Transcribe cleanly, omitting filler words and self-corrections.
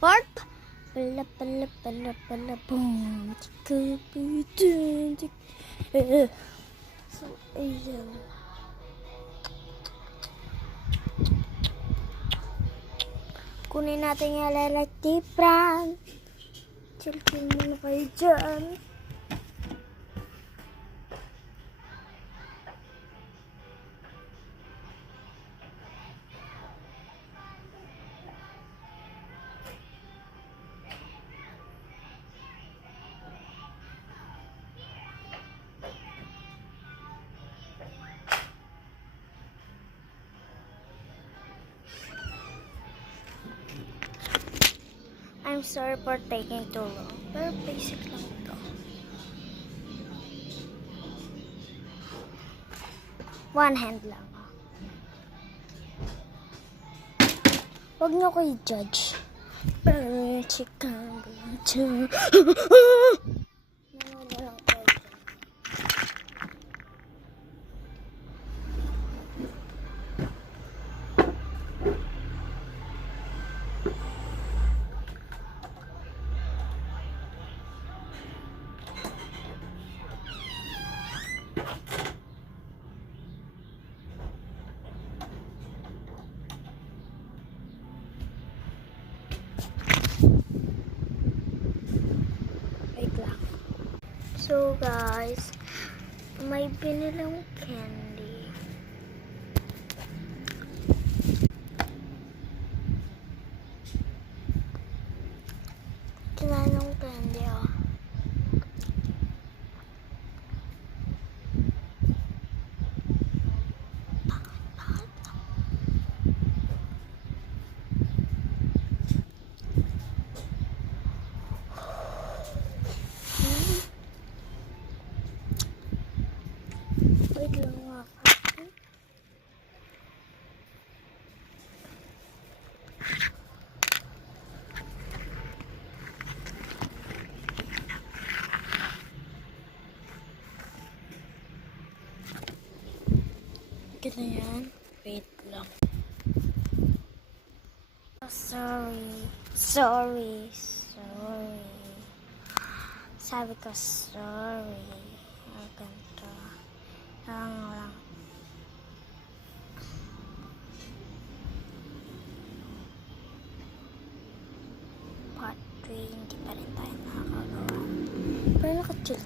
Part pala pala pala pala boom. So ayun. Kunin natin yung electric fan. Chill muna kayo dyan. I'm sorry for taking too long. Pero basic lang ito. One hand lang. Huwag niyo ko i-judge. Chicken. So guys, may binilang candy. Tinanong candy oh. Wait lang nga. Kita yan. Wait lang. Oh, sorry. Sabi ko sorry. Ganito. Lang. Part 3, hindi pa rin tayo nakakagawa. Pero naka-chill.